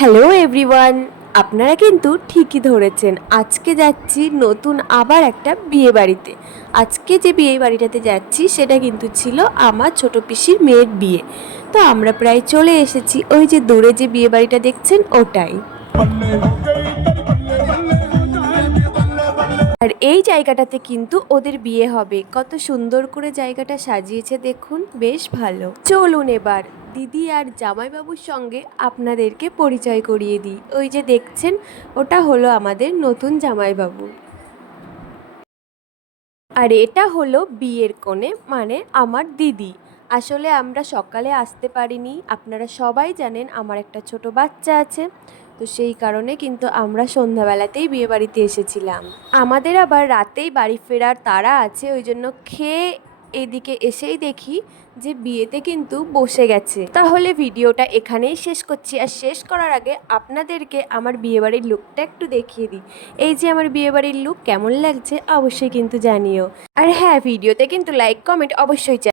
Hello everyone, আপনারা কিন্তু ঠিকই ধরেছেন। আজকে যাচ্ছি নতুন আবার একটা বিয়ে বাড়িতে। আজকে যে বিয়ে বাড়িটাতে যাচ্ছি সেটা কিন্তু ছিল আমার ছোট পিসির মেয়ের বিয়ে। তো আমরা প্রায় চলে এসেছি, ওই যে দূরে যে বিয়ে বাড়িটা দেখছেন ওটাই। আর এই জায়গাটাতে কিন্তু ওদের বিয়ে হবে। কত সুন্দর করে জায়গাটা সাজিয়েছে দেখুন, বেশ ভালো। চলুন এবার দিদি আর জামাইবাবুর সঙ্গে আপনাদেরকে পরিচয় করিয়ে দিই। ওই যে দেখছেন ওটা হলো আমাদের নতুন জামাইবাবু। আর এটা হলো বিয়ের কনে, মানে আমার দিদি। আসলে আমরা সকালে আসতে পারিনি, আপনারা সবাই জানেন আমার একটা ছোট বাচ্চা আছে। তো সেই কারণে কিন্তু আমরা সন্ধ্যাবেলাতেই বিয়ে বাড়িতে এসেছিলাম। আমাদের আবার রাতেই বাড়ি ফেরার তাড়া আছে, ওই জন্য খেয়ে এদিকে এসেই দেখি যে বিয়েতে কিন্তু বসে গেছে। তাহলে ভিডিওটা এখানেই শেষ করছি, আর শেষ করার আগে আপনাদেরকে আমার বিয়েবাড়ির লুকটা একটু দেখিয়ে দিই। এই যে আমার বিয়েবাড়ির লুক কেমন লাগছে অবশ্যই কিন্তু জানিও। আর হ্যাঁ, ভিডিওতে কিন্তু লাইক কমেন্ট অবশ্যই চাই।